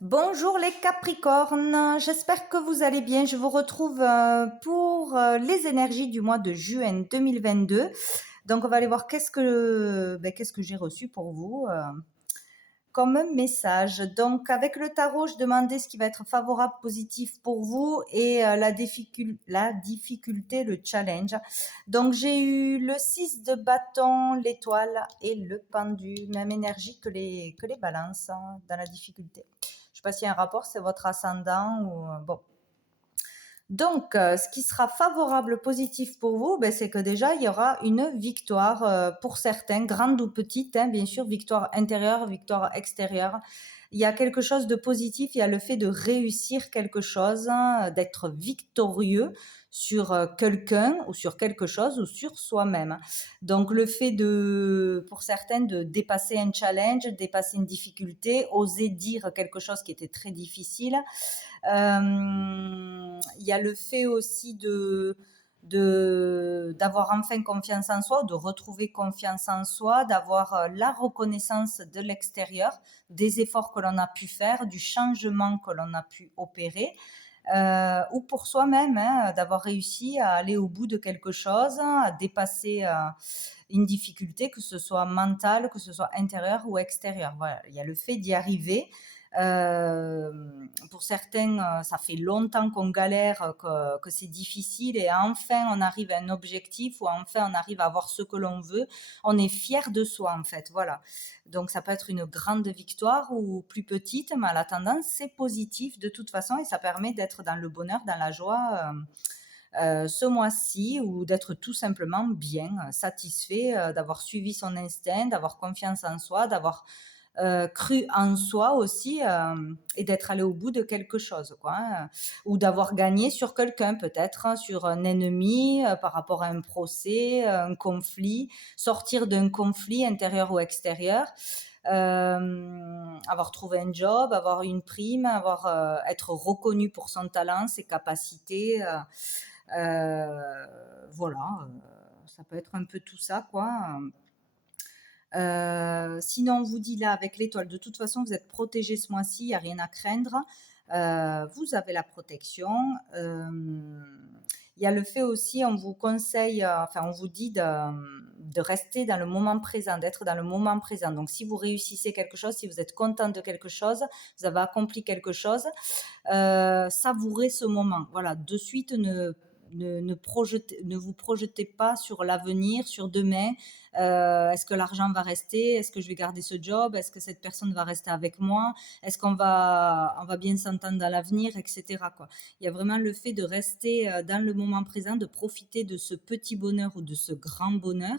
Bonjour les Capricornes, j'espère que vous allez bien. Je vous retrouve pour les énergies du mois de juin 2022. Donc on va aller voir qu'est-ce que j'ai reçu pour vous comme message. Donc avec le tarot, je demandais ce qui va être favorable, positif pour vous et la difficulté, le challenge. Donc j'ai eu le 6 de bâton, l'étoile et le pendu. Même énergie que les balances dans la difficulté. Je sais pas s'il y a un rapport, c'est votre ascendant ou bon. Donc, ce qui sera favorable, positif pour vous, c'est que déjà, il y aura une victoire pour certains, grande ou petite, hein, bien sûr, victoire intérieure, victoire extérieure. Il y a quelque chose de positif, il y a le fait de réussir quelque chose, hein, d'être victorieux sur quelqu'un ou sur quelque chose ou sur soi-même. Donc, le fait pour certains, de dépasser un challenge, dépasser une difficulté, oser dire quelque chose qui était très difficile. Il y a le fait aussi d'avoir enfin confiance en soi, de retrouver confiance en soi, d'avoir la reconnaissance de l'extérieur, des efforts que l'on a pu faire, du changement que l'on a pu opérer. Ou pour soi-même, hein, d'avoir réussi à aller au bout de quelque chose, à dépasser une difficulté, que ce soit mentale, que ce soit intérieure ou extérieure. Voilà, il y a le fait d'y arriver. Pour certains, ça fait longtemps qu'on galère, que c'est difficile et enfin on arrive à un objectif ou enfin on arrive à avoir ce que l'on veut. On est fier de soi en fait, voilà. Donc ça peut être une grande victoire ou plus petite, mais à la tendance c'est positif de toute façon et ça permet d'être dans le bonheur, dans la joie. Ce mois-ci ou d'être tout simplement bien, satisfait, d'avoir suivi son instinct, d'avoir confiance en soi, d'avoir cru en soi aussi et d'être allé au bout de quelque chose, quoi, hein. Ou d'avoir gagné sur quelqu'un peut-être, hein, sur un ennemi par rapport à un procès, un conflit, sortir d'un conflit intérieur ou extérieur. Avoir trouvé un job, avoir une prime, être reconnu pour son talent, ses capacités. Voilà, ça peut être un peu tout ça, quoi. Sinon, on vous dit là, avec l'étoile, de toute façon, vous êtes protégé ce mois-ci, il n'y a rien à craindre. Vous avez la protection. Il y a le fait aussi, on vous conseille, enfin, on vous dit de rester dans le moment présent, d'être dans le moment présent. Donc, si vous réussissez quelque chose, si vous êtes content de quelque chose, vous avez accompli quelque chose, savourez ce moment. Voilà, de suite, ne vous projetez pas sur l'avenir, sur demain. Est-ce que l'argent va rester? Est-ce que je vais garder ce job? Est-ce que cette personne va rester avec moi? Est-ce qu'on va bien s'entendre dans l'avenir, etc., quoi. Il y a vraiment le fait de rester dans le moment présent, de profiter de ce petit bonheur ou de ce grand bonheur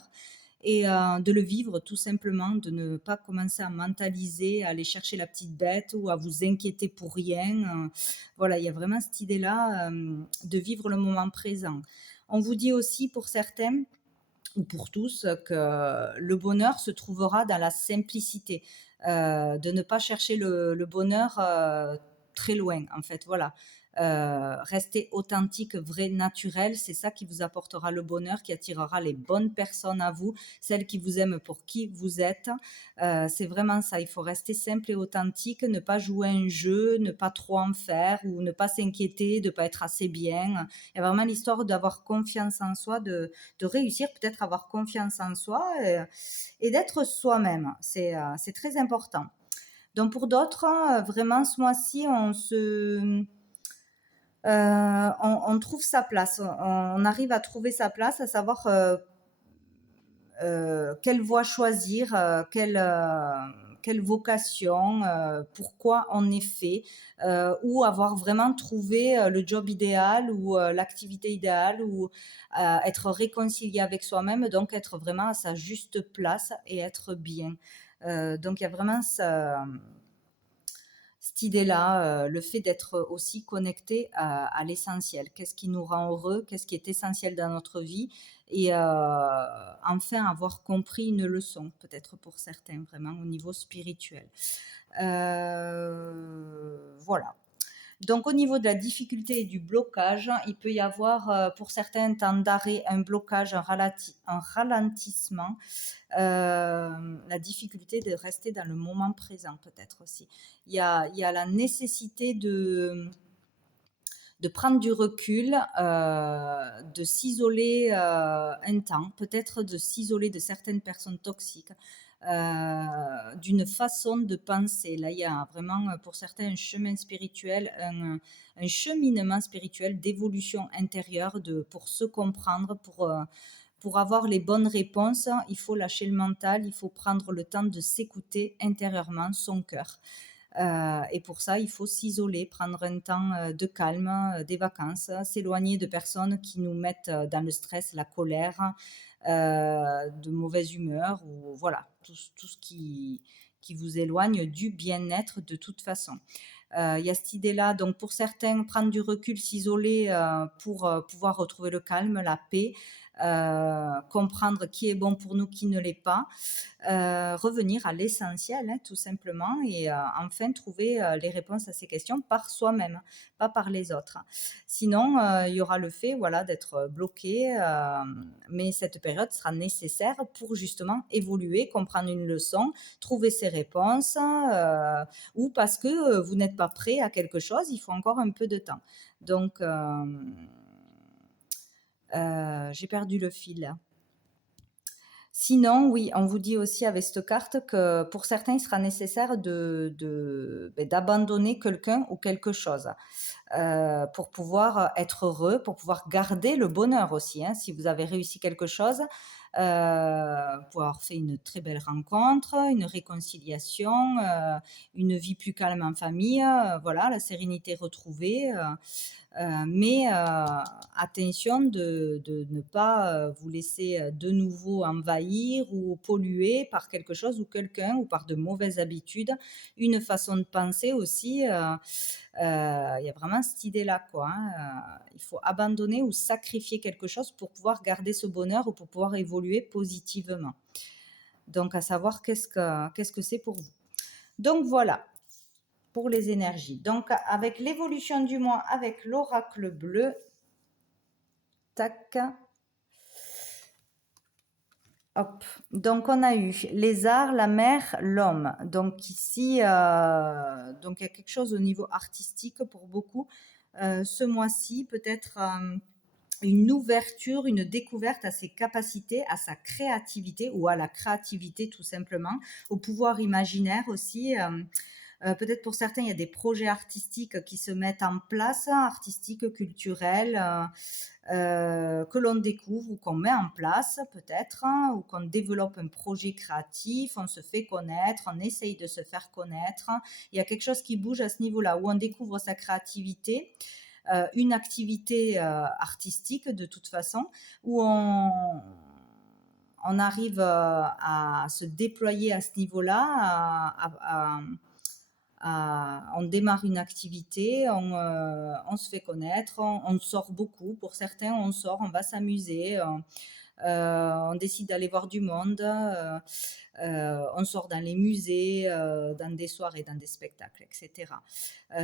et de le vivre tout simplement, de ne pas commencer à mentaliser, à aller chercher la petite bête ou à vous inquiéter pour rien. Voilà, il y a vraiment cette idée-là de vivre le moment présent. On vous dit aussi pour certains ou pour tous que le bonheur se trouvera dans la simplicité, de ne pas chercher le bonheur très loin, en fait, voilà. Rester authentique, vrai, naturel, c'est ça qui vous apportera le bonheur, qui attirera les bonnes personnes à vous, celles qui vous aiment pour qui vous êtes. C'est vraiment ça, il faut rester simple et authentique, ne pas jouer un jeu, ne pas trop en faire ou ne pas s'inquiéter de ne pas être assez bien. Il y a vraiment l'histoire d'avoir confiance en soi, de réussir peut-être à avoir confiance en soi et d'être soi-même. C'est très important. Donc pour d'autres, vraiment ce mois-ci, on trouve sa place. On arrive à trouver sa place, à savoir quelle voie choisir, quelle vocation, pourquoi on est fait, ou avoir vraiment trouvé le job idéal ou l'activité idéale ou être réconcilié avec soi-même, donc être vraiment à sa juste place et être bien. Donc il y a vraiment cette idée-là, le fait d'être aussi connecté à l'essentiel. Qu'est-ce qui nous rend heureux? Qu'est-ce qui est essentiel dans notre vie? Et enfin avoir compris une leçon, peut-être pour certains, vraiment au niveau spirituel. Voilà. Donc, au niveau de la difficulté et du blocage, il peut y avoir pour certains un temps d'arrêt, un blocage, un ralentissement, la difficulté de rester dans le moment présent peut-être aussi. Il y a la nécessité de prendre du recul, de s'isoler un temps, peut-être de s'isoler de certaines personnes toxiques, d'une façon de penser. Là, il y a vraiment pour certains un chemin spirituel, un cheminement spirituel d'évolution intérieure pour se comprendre, pour avoir les bonnes réponses. Il faut lâcher le mental, il faut prendre le temps de s'écouter intérieurement, son cœur. Et pour ça, il faut s'isoler, prendre un temps de calme, des vacances, s'éloigner de personnes qui nous mettent dans le stress, la colère, de mauvaise humeur, ou voilà, tout ce qui vous éloigne du bien-être de toute façon. Il y a cette idée-là, donc pour certains, prendre du recul, s'isoler pour pouvoir retrouver le calme, la paix, comprendre qui est bon pour nous, qui ne l'est pas, revenir à l'essentiel, hein, tout simplement, et enfin trouver les réponses à ces questions par soi-même, pas par les autres. Sinon, il y aura le fait, voilà, d'être bloqué, mais cette période sera nécessaire pour justement évoluer, comprendre une leçon, trouver ses réponses, ou parce que vous n'êtes pas prêt à quelque chose, il faut encore un peu de temps. Donc, j'ai perdu le fil. Sinon, oui, on vous dit aussi avec cette carte que pour certains, il sera nécessaire d'abandonner quelqu'un ou quelque chose pour pouvoir être heureux, pour pouvoir garder le bonheur aussi, hein. Si vous avez réussi quelque chose, pour avoir fait une très belle rencontre, une réconciliation, une vie plus calme en famille, voilà, la sérénité retrouvée. Mais attention de ne pas vous laisser de nouveau envahir ou polluer par quelque chose ou quelqu'un, ou par de mauvaises habitudes, une façon de penser aussi. Il y a vraiment cette idée-là, quoi, hein. Il faut abandonner ou sacrifier quelque chose pour pouvoir garder ce bonheur ou pour pouvoir évoluer positivement. Donc, à savoir qu'est-ce que c'est pour vous. Donc, voilà pour les énergies. Donc, avec l'évolution du mois, avec l'oracle bleu, tac, hop. Donc, on a eu les arts, la mer, l'homme. Donc, ici, donc il y a quelque chose au niveau artistique pour beaucoup. Ce mois-ci, peut-être une ouverture, une découverte à ses capacités, à sa créativité, ou à la créativité tout simplement, au pouvoir imaginaire aussi. Peut-être pour certains, il y a des projets artistiques qui se mettent en place, artistiques, culturels, que l'on découvre ou qu'on met en place peut-être, hein, ou qu'on développe un projet créatif, on se fait connaître, on essaye de se faire connaître. Il y a quelque chose qui bouge à ce niveau-là, où on découvre sa créativité, une activité artistique de toute façon, où on arrive à se déployer à ce niveau-là, on démarre une activité, on se fait connaître, on sort beaucoup. Pour certains, on sort, on va s'amuser, on décide d'aller voir du monde, on sort dans les musées, dans des soirées, dans des spectacles, etc.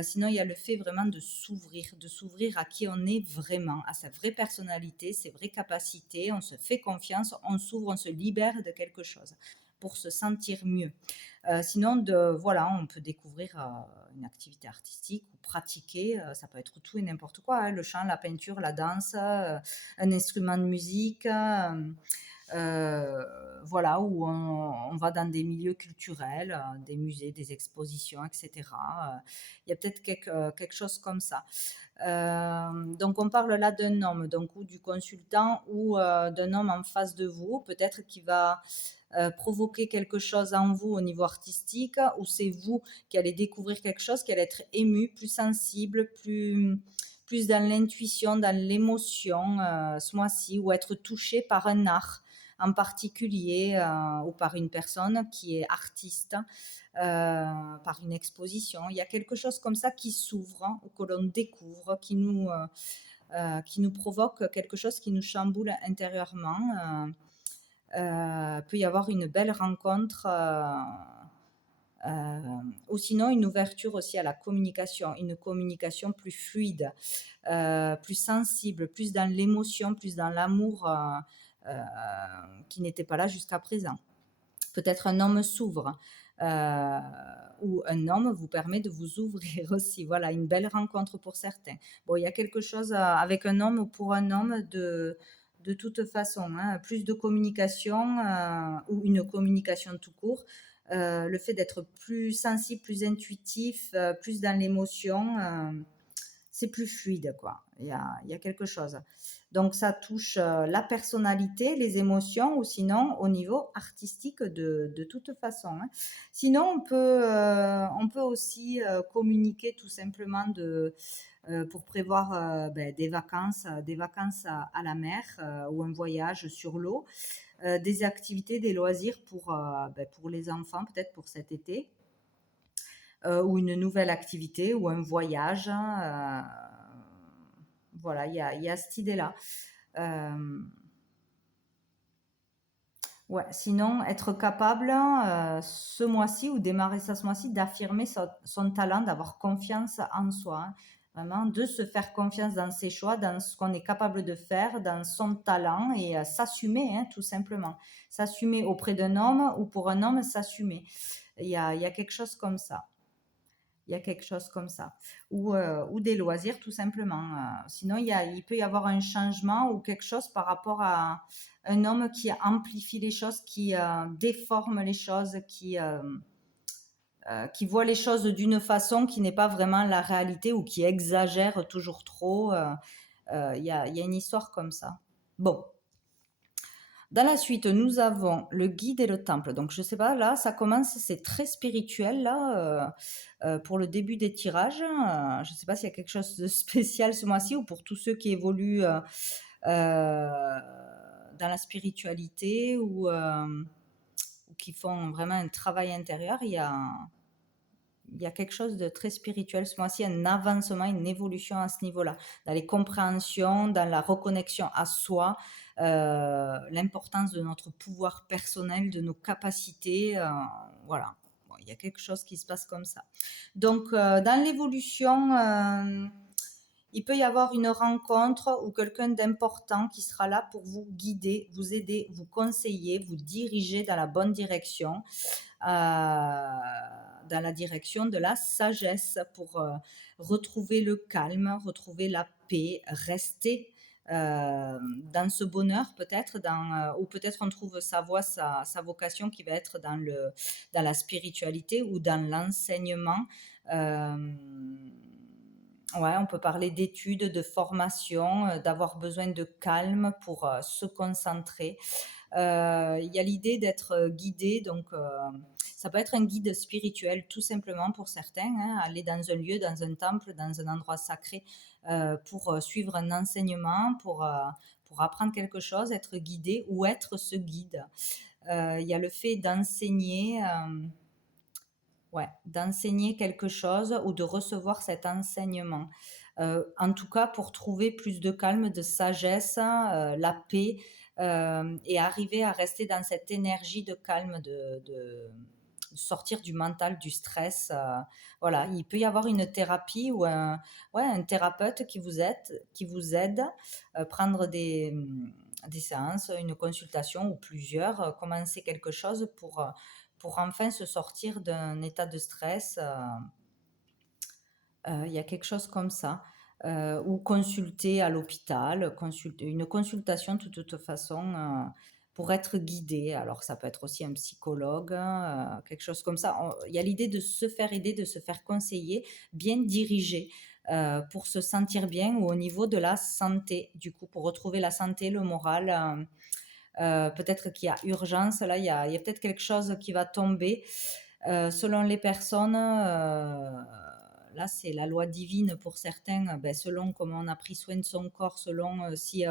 Sinon, il y a le fait vraiment de s'ouvrir à qui on est vraiment, à sa vraie personnalité, ses vraies capacités. On se fait confiance, on s'ouvre, on se libère de quelque chose pour se sentir mieux. Sinon, voilà, on peut découvrir une activité artistique ou pratiquer, ça peut être tout et n'importe quoi, hein, le chant, la peinture, la danse, un instrument de musique, voilà, où on va dans des milieux culturels, des musées, des expositions, etc. Il y a peut-être quelque chose comme ça. Donc on parle là d'un homme, donc ou du consultant, ou d'un homme en face de vous, peut-être qui va provoquer quelque chose en vous au niveau artistique, ou c'est vous qui allez découvrir quelque chose, qui allez être ému, plus sensible, plus dans l'intuition, dans l'émotion ce mois-ci, ou être touché par un art en particulier, ou par une personne qui est artiste, par une exposition. Il y a quelque chose comme ça qui s'ouvre, hein, ou que l'on découvre, qui nous provoque quelque chose qui nous chamboule intérieurement. Peut y avoir une belle rencontre Ou sinon une ouverture aussi à la communication, une communication plus fluide, plus sensible, plus dans l'émotion, plus dans l'amour euh, qui n'était pas là jusqu'à présent. Peut-être un homme s'ouvre euh, ou un homme vous permet de vous ouvrir aussi. Voilà, une belle rencontre pour certains. Bon, il y a quelque chose avec un homme ou pour un homme de toute façon, hein, plus de communication ou une communication tout court. Le fait d'être plus sensible, plus intuitif, plus dans l'émotion, c'est plus fluide, quoi. Il y a quelque chose. Donc ça touche la personnalité, les émotions, ou sinon au niveau artistique de toute façon, hein. Sinon, on peut aussi communiquer tout simplement pour prévoir des vacances à la mer ou un voyage sur l'eau, des activités, des loisirs pour les enfants, peut-être pour cet été, ou une nouvelle activité ou un voyage, hein. Voilà, il y a cette idée-là. Euh, ouais, sinon, être capable ce mois-ci ou démarrer ça ce mois-ci d'affirmer son talent, d'avoir confiance en soi, hein. Vraiment, de se faire confiance dans ses choix, dans ce qu'on est capable de faire, dans son talent et s'assumer, hein, tout simplement. S'assumer auprès d'un homme ou pour un homme, s'assumer. Il y a quelque chose comme ça. Il y a quelque chose comme ça. Ou des loisirs, tout simplement. Sinon, il peut y avoir un changement ou quelque chose par rapport à un homme qui amplifie les choses, qui déforme les choses, qui voit les choses d'une façon qui n'est pas vraiment la réalité ou qui exagère toujours trop. Il y a une histoire comme ça. Bon, dans la suite, nous avons le guide et le temple. Donc, je sais pas, là, ça commence, c'est très spirituel, là, pour le début des tirages. Je sais pas s'il y a quelque chose de spécial ce mois-ci ou pour tous ceux qui évoluent dans la spiritualité ou qui font vraiment un travail intérieur. Il y a quelque chose de très spirituel ce mois-ci, un avancement, une évolution à ce niveau-là, dans les compréhensions, dans la reconnexion à soi, l'importance de notre pouvoir personnel, de nos capacités. Voilà, bon, il y a quelque chose qui se passe comme ça. Donc, dans l'évolution, il peut y avoir une rencontre ou quelqu'un d'important qui sera là pour vous guider, vous aider, vous conseiller, vous diriger dans la bonne direction, dans la direction de la sagesse pour retrouver le calme, retrouver la paix, rester dans ce bonheur peut-être, ou peut-être on trouve sa voie, sa vocation qui va être dans la spiritualité ou dans l'enseignement. Euh, Ouais, on peut parler d'études, de formation, d'avoir besoin de calme pour se concentrer. Il y a l'idée d'être guidé, donc ça peut être un guide spirituel tout simplement pour certains, hein, aller dans un lieu, dans un temple, dans un endroit sacré pour suivre un enseignement, pour apprendre quelque chose, être guidé ou être ce guide. Il y a le fait d'enseigner. Ouais, d'enseigner quelque chose ou de recevoir cet enseignement. En tout cas, pour trouver plus de calme, de sagesse, la paix, et arriver à rester dans cette énergie de calme, de sortir du mental, du stress. Voilà, il peut y avoir une thérapie ou ouais, un thérapeute qui vous aide prendre des séances, une consultation ou plusieurs, commencer quelque chose pour enfin se sortir d'un état de stress. Il y a quelque chose comme ça. Ou consulter à l'hôpital, une consultation de toute façon pour être guidé. Alors ça peut être aussi un psychologue, hein, quelque chose comme ça. Il y a l'idée de se faire aider, de se faire conseiller, bien diriger. Pour se sentir bien ou au niveau de la santé, du coup, pour retrouver la santé, le moral. Peut-être qu'il y a urgence, là, il y a peut-être quelque chose qui va tomber. Selon les personnes, là, c'est la loi divine pour certains, ben, selon comment on a pris soin de son corps, selon si,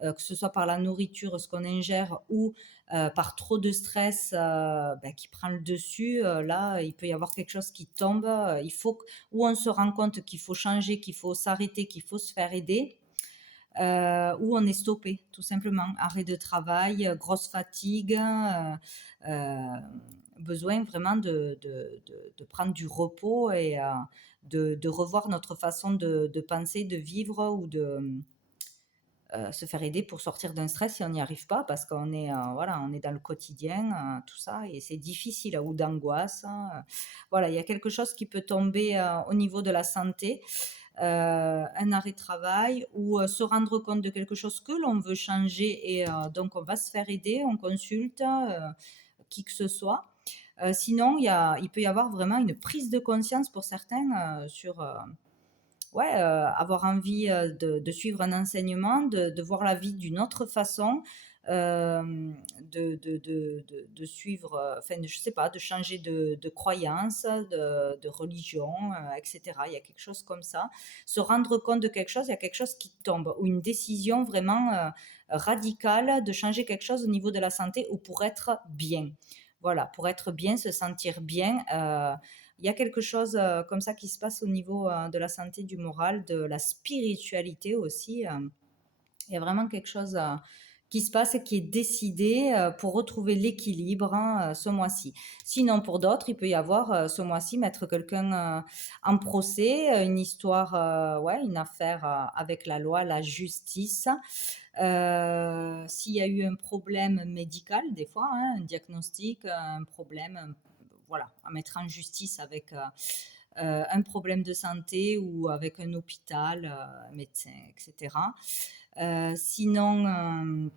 que ce soit par la nourriture, ce qu'on ingère, ou par trop de stress ben, qui prend le dessus, là, il peut y avoir quelque chose qui tombe. Ou on se rend compte qu'il faut changer, qu'il faut s'arrêter, qu'il faut se faire aider, où on est stoppé, tout simplement. Arrêt de travail, grosse fatigue, besoin vraiment de prendre du repos et de revoir notre façon de penser, de vivre ou de se faire aider pour sortir d'un stress si on n'y arrive pas parce qu'on est, voilà, on est dans le quotidien, tout ça et c'est difficile ou d'angoisse, hein. Voilà, il y a quelque chose qui peut tomber au niveau de la santé, un arrêt de travail ou se rendre compte de quelque chose que l'on veut changer et donc on va se faire aider, on consulte qui que ce soit. Sinon, il peut y avoir vraiment une prise de conscience pour certains sur ouais, avoir envie, de suivre un enseignement, de voir la vie d'une autre façon, de suivre, enfin, je sais pas, de changer de croyance, de religion, et cetera. Il y a quelque chose comme ça. Se rendre compte de quelque chose, il y a quelque chose qui tombe ou une décision vraiment, radicale de changer quelque chose au niveau de la santé ou pour être bien. Voilà, pour être bien, se sentir bien, il y a quelque chose comme ça qui se passe au niveau de la santé, du moral, de la spiritualité aussi. Il y a vraiment quelque chose qui se passe et qui est décidé pour retrouver l'équilibre hein, ce mois-ci. Sinon, pour d'autres, il peut y avoir ce mois-ci mettre quelqu'un en procès, une histoire, ouais, une affaire avec la loi, la justice. S'il y a eu un problème médical, des fois, hein, un diagnostic, un problème, voilà, à mettre en justice avec un problème de santé ou avec un hôpital, un médecin, etc. Sinon,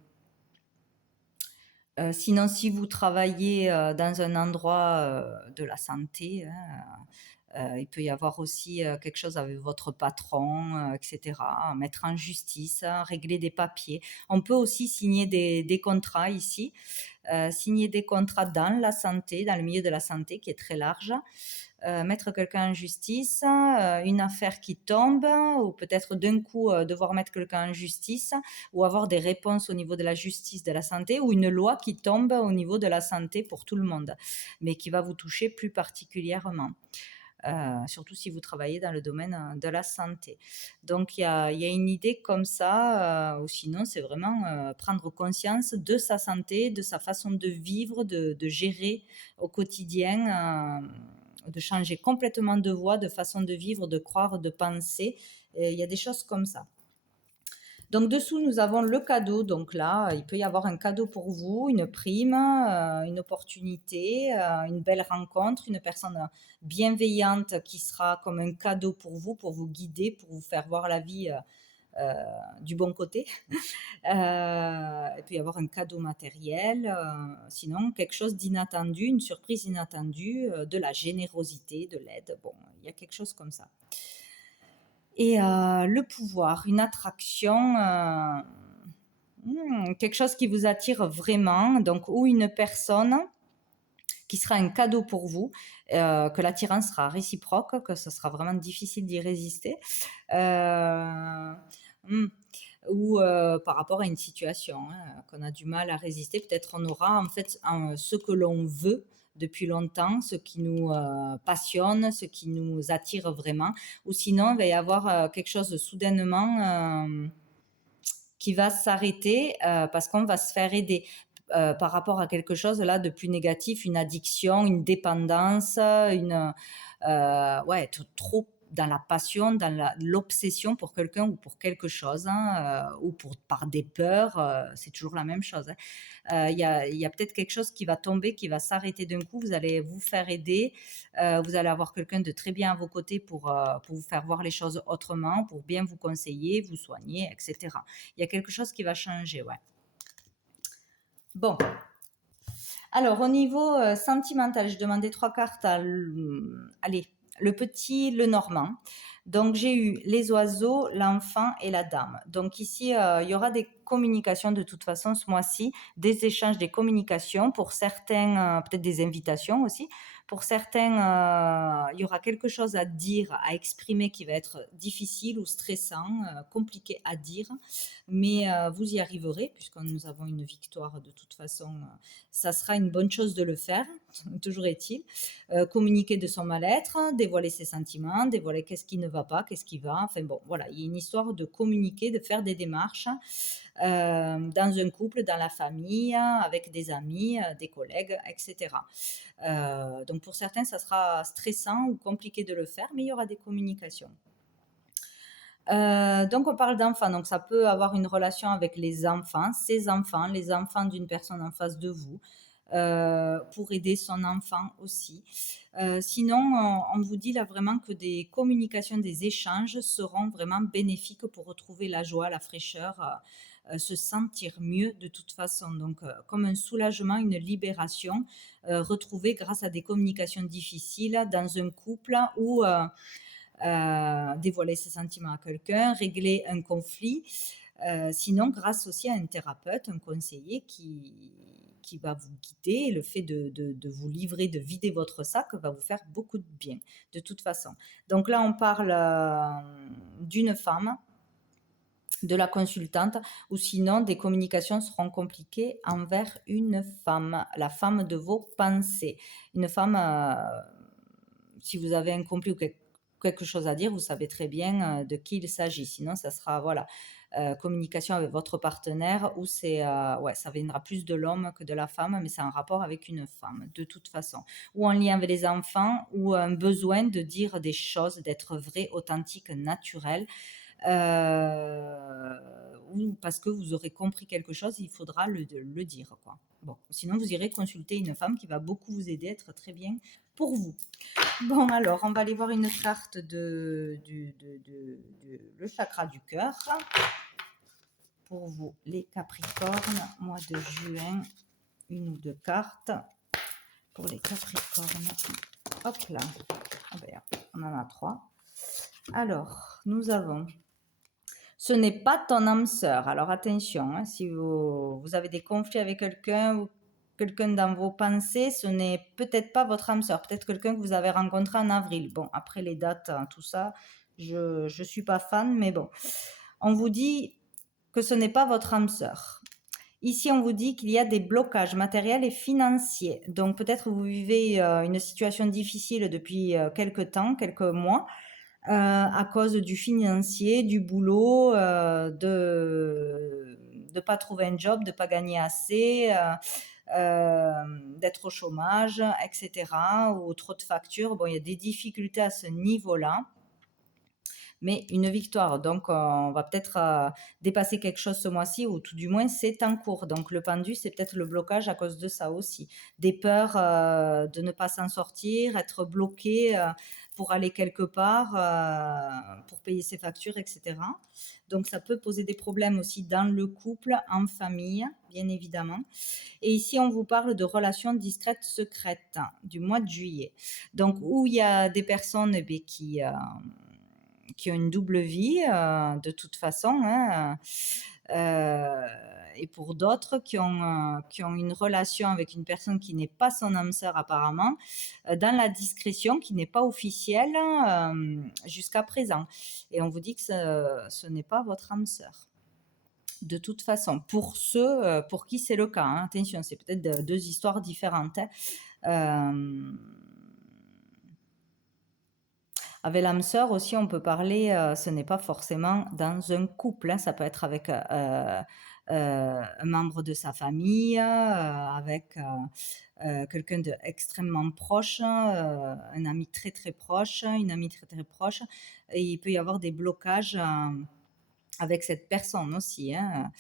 si vous travaillez dans un endroit de la santé, hein, il peut y avoir aussi quelque chose avec votre patron, etc. Mettre en justice, hein, régler des papiers. On peut aussi signer des contrats ici, signer des contrats dans la santé, dans le milieu de la santé qui est très large. Mettre quelqu'un en justice, une affaire qui tombe, ou peut-être d'un coup devoir mettre quelqu'un en justice, ou avoir des réponses au niveau de la justice de la santé, ou une loi qui tombe au niveau de la santé pour tout le monde, mais qui va vous toucher plus particulièrement. Surtout si vous travaillez dans le domaine de la santé. Donc il y a une idée comme ça, ou sinon c'est vraiment prendre conscience de sa santé, de sa façon de vivre, de gérer au quotidien, de changer complètement de voie, de façon de vivre, de croire, de penser. Et il y a des choses comme ça. Donc dessous, nous avons le cadeau. Donc là, il peut y avoir un cadeau pour vous, une prime, une opportunité, une belle rencontre, une personne bienveillante qui sera comme un cadeau pour vous guider, pour vous faire voir la vie du bon côté. Il peut y avoir un cadeau matériel, sinon quelque chose d'inattendu, une surprise inattendue, de la générosité, de l'aide. Bon, il y a quelque chose comme ça. Et le pouvoir, une attraction, quelque chose qui vous attire vraiment, donc ou une personne qui sera un cadeau pour vous, que l'attirance sera réciproque, que ce sera vraiment difficile d'y résister. Ou par rapport à une situation hein, qu'on a du mal à résister. Peut-être on aura en fait ce que l'on veut depuis longtemps, ce qui nous passionne, ce qui nous attire vraiment. Ou sinon, il va y avoir quelque chose soudainement qui va s'arrêter parce qu'on va se faire aider. Par rapport à quelque chose là de plus négatif, une addiction, une dépendance, ouais, être trop dans la passion, dans l'obsession pour quelqu'un ou pour quelque chose, hein, ou par des peurs, c'est toujours la même chose. Hein. Il y a peut-être quelque chose qui va tomber, qui va s'arrêter d'un coup, vous allez vous faire aider, vous allez avoir quelqu'un de très bien à vos côtés pour vous faire voir les choses autrement, pour bien vous conseiller, vous soigner, etc. Il y a quelque chose qui va changer, ouais. Bon. Alors, au niveau sentimental, je demandais 3 cartes allez, le petit, le normand. Donc, j'ai eu les oiseaux, l'enfant et la dame. Donc, ici, il y aura des communications de toute façon ce mois-ci, des échanges, des communications. Pour certains, peut-être des invitations aussi. Pour certains, il y aura quelque chose à dire, à exprimer qui va être difficile ou stressant, compliqué à dire. Mais vous y arriverez, puisque nous avons une victoire de toute façon. Ça sera une bonne chose de le faire, toujours est-il. Communiquer de son mal-être, dévoiler ses sentiments, dévoiler qu'est-ce qui ne va pas, qu'est-ce qui va. Enfin bon, voilà, il y a une histoire de communiquer, de faire des démarches. dans un couple, dans la famille, avec des amis, des collègues, etc. Donc pour certains, ça sera stressant ou compliqué de le faire, mais il y aura des communications. Donc on parle d'enfants, donc ça peut avoir une relation avec les enfants, ses enfants, les enfants d'une personne en face de vous, pour aider son enfant aussi. Sinon, on vous dit là vraiment que des communications, des échanges seront vraiment bénéfiques pour retrouver la joie, la fraîcheur, se sentir mieux de toute façon. Donc comme un soulagement, une libération retrouvée grâce à des communications difficiles dans un couple ou dévoiler ses sentiments à quelqu'un, régler un conflit. Sinon, grâce aussi à un thérapeute, un conseiller qui va vous guider, le fait de vous livrer, de vider votre sac va vous faire beaucoup de bien, de toute façon. Donc là, on parle d'une femme, de la consultante, ou sinon des communications seront compliquées envers une femme, la femme de vos pensées. Une femme, si vous avez un conflit ou quelque chose à dire, vous savez très bien de qui il s'agit. Sinon, ça sera communication avec votre partenaire où ça viendra plus de l'homme que de la femme, mais c'est un rapport avec une femme de toute façon. Ou en lien avec les enfants, ou un besoin de dire des choses, d'être vrai, authentique, naturel. Ou parce que vous aurez compris quelque chose, il faudra le dire, quoi. Bon, sinon vous irez consulter une femme qui va beaucoup vous aider, être très bien pour vous. Bon, alors, on va aller voir une carte le chakra du cœur. Pour vous, les Capricornes, mois de juin, une ou deux cartes. Pour les Capricornes, hop là, on en a 3. Alors, nous avons, ce n'est pas ton âme sœur. Alors attention, si vous avez des conflits avec quelqu'un ou quelqu'un dans vos pensées, ce n'est peut-être pas votre âme sœur, peut-être quelqu'un que vous avez rencontré en avril. Bon, après les dates, tout ça, je ne suis pas fan, mais bon. On vous dit que ce n'est pas votre âme sœur. Ici, on vous dit qu'il y a des blocages matériels et financiers. Donc peut-être vous vivez une situation difficile depuis quelques temps, quelques mois, à cause du financier, du boulot, de ne pas trouver un job, de ne pas gagner assez, d'être au chômage, etc. ou trop de factures. Bon, il y a des difficultés à ce niveau-là, mais une victoire. Donc, on va peut-être dépasser quelque chose ce mois-ci, ou tout du moins, c'est en cours. Donc, le pendu, c'est peut-être le blocage à cause de ça aussi. Des peurs de ne pas s'en sortir, être bloqué pour aller quelque part, pour payer ses factures, etc. Donc, ça peut poser des problèmes aussi dans le couple, en famille, bien évidemment. Et ici, on vous parle de relations discrètes, secrètes, du mois de juillet. Donc, où il y a des personnes qui ont une double vie de toute façon, hein, et pour d'autres qui ont une relation avec une personne qui n'est pas son âme sœur apparemment, dans la discrétion, qui n'est pas officielle jusqu'à présent. Et on vous dit que ce n'est pas votre âme sœur. De toute façon, pour ceux pour qui c'est le cas, hein, attention, c'est peut-être deux histoires différentes. Avec l'âme sœur aussi, on peut parler, ce n'est pas forcément dans un couple, hein, ça peut être avec un membre de sa famille, avec quelqu'un d'extrêmement proche, un ami très très proche, une amie très très proche. Et il peut y avoir des blocages avec cette personne aussi, hein.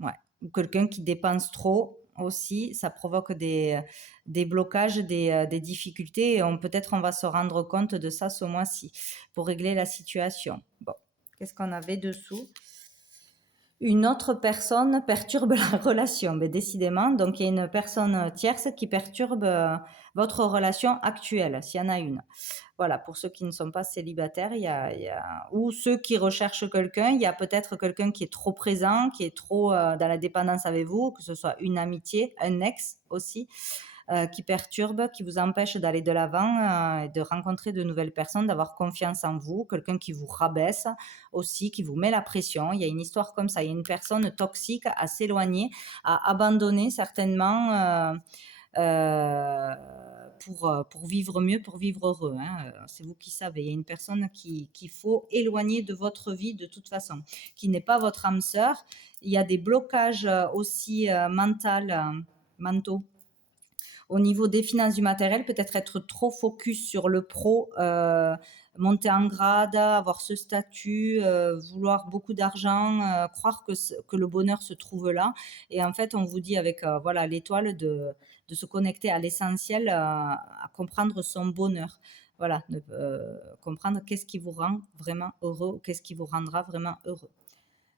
Ouais. Ou quelqu'un qui dépense trop aussi, ça provoque des blocages, des difficultés, et peut-être on va se rendre compte de ça ce mois-ci pour régler la situation. Bon, qu'est-ce qu'on avait dessous? Une autre personne perturbe la relation, mais décidément, donc il y a une personne tierce qui perturbe votre relation actuelle, s'il y en a une. Voilà, pour ceux qui ne sont pas célibataires, ou ceux qui recherchent quelqu'un, il y a peut-être quelqu'un qui est trop présent, qui est trop dans la dépendance avec vous, que ce soit une amitié, un ex aussi, qui perturbe, qui vous empêche d'aller de l'avant, de rencontrer de nouvelles personnes, d'avoir confiance en vous, quelqu'un qui vous rabaisse aussi, qui vous met la pression. Il y a une histoire comme ça, il y a une personne toxique à s'éloigner, à abandonner certainement pour vivre mieux, pour vivre heureux, hein. C'est vous qui savez. Il y a une personne qu'il faut éloigner de votre vie de toute façon, qui n'est pas votre âme sœur. Il y a des blocages aussi mentaux au niveau des finances du matériel, peut-être être trop focus sur le pro, monter en grade, avoir ce statut, vouloir beaucoup d'argent, croire que le bonheur se trouve là. Et en fait, on vous dit avec voilà l'étoile de se connecter à l'essentiel, à comprendre son bonheur. Voilà, comprendre qu'est-ce qui vous rend vraiment heureux, qu'est-ce qui vous rendra vraiment heureux.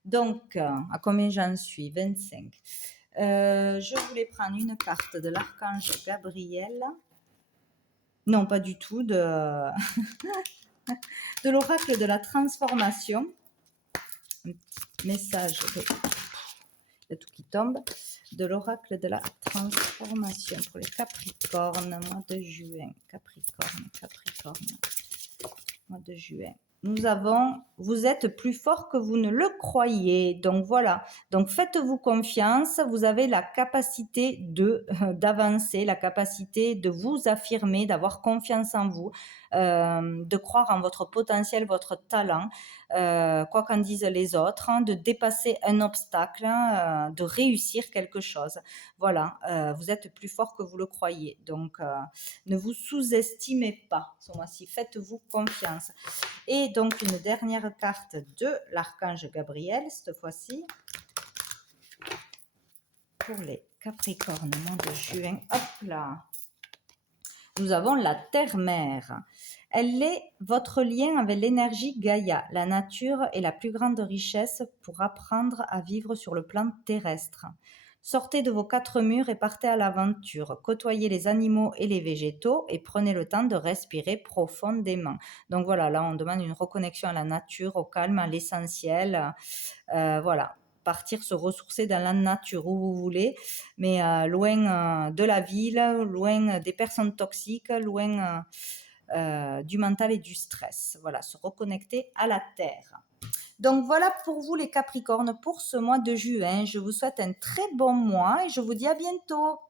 Donc, à combien j'en suis? 25. Je voulais prendre une carte de l'archange Gabriel. Non, pas du tout. De l'oracle de la transformation. Un petit message. Il y a tout qui tombe. De l'oracle de la transformation pour les Capricornes, mois de juin. Capricorne. Mois de juin. Nous avons, vous êtes plus fort que vous ne le croyez. Donc voilà. Donc faites-vous confiance. Vous avez la capacité d'avancer, la capacité de vous affirmer, d'avoir confiance en vous, de croire en votre potentiel, votre talent, quoi qu'en disent les autres, hein, de dépasser un obstacle, hein, de réussir quelque chose. Voilà. Vous êtes plus fort que vous le croyez. Donc ne vous sous-estimez pas ce mois-ci. Faites-vous confiance. Et donc, une dernière carte de l'archange Gabriel, cette fois-ci, pour les Capricornes, mois de juin. Hop là! Nous avons la Terre-Mère. Elle est votre lien avec l'énergie Gaïa. La nature est la plus grande richesse pour apprendre à vivre sur le plan terrestre. Sortez de vos 4 murs et partez à l'aventure. Côtoyez les animaux et les végétaux et prenez le temps de respirer profondément. Donc voilà, là on demande une reconnexion à la nature, au calme, à l'essentiel. Voilà, partir se ressourcer dans la nature où vous voulez, mais loin de la ville, loin des personnes toxiques, loin du mental et du stress. Voilà, se reconnecter à la terre. Donc voilà pour vous les Capricornes pour ce mois de juin. Je vous souhaite un très bon mois et je vous dis à bientôt.